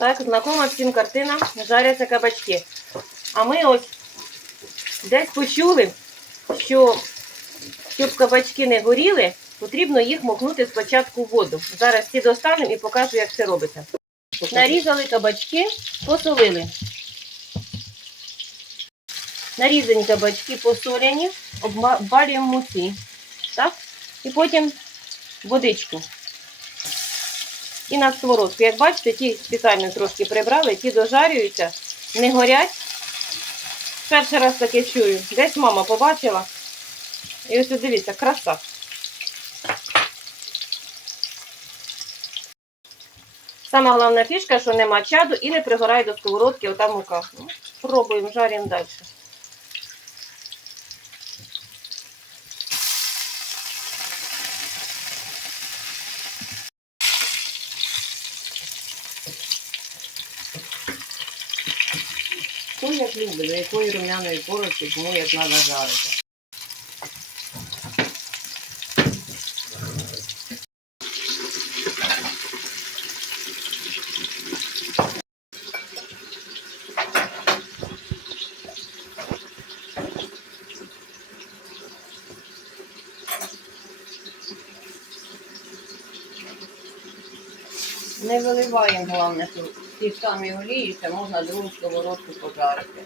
Так, знакома всім картина, жаряться кабачки. А ми ось десь почули, що щоб кабачки не горіли, потрібно їх мокнути спочатку в воду. Зараз ці достанемо і покажу, як це робиться. Нарізали кабачки, посолили. Нарізані кабачки посоляні, обвалюємо муці. Так? І потім водичку. І на сковородку. Як бачите, ті спеціально трошки прибрали, ті дожарюються, не горять. Перший раз таке чую. Десь мама побачила. І ось дивіться, краса. Сама головна фішка, що нема чаду і не пригорає до сковородки ота мука. Ну, пробуємо, жаримо далі. Хто як любить, до якої румяної корочки, кому як треба жарити. Не виливаємо, головне, що ті ж самі олії, це можна другу сковородку пожарити.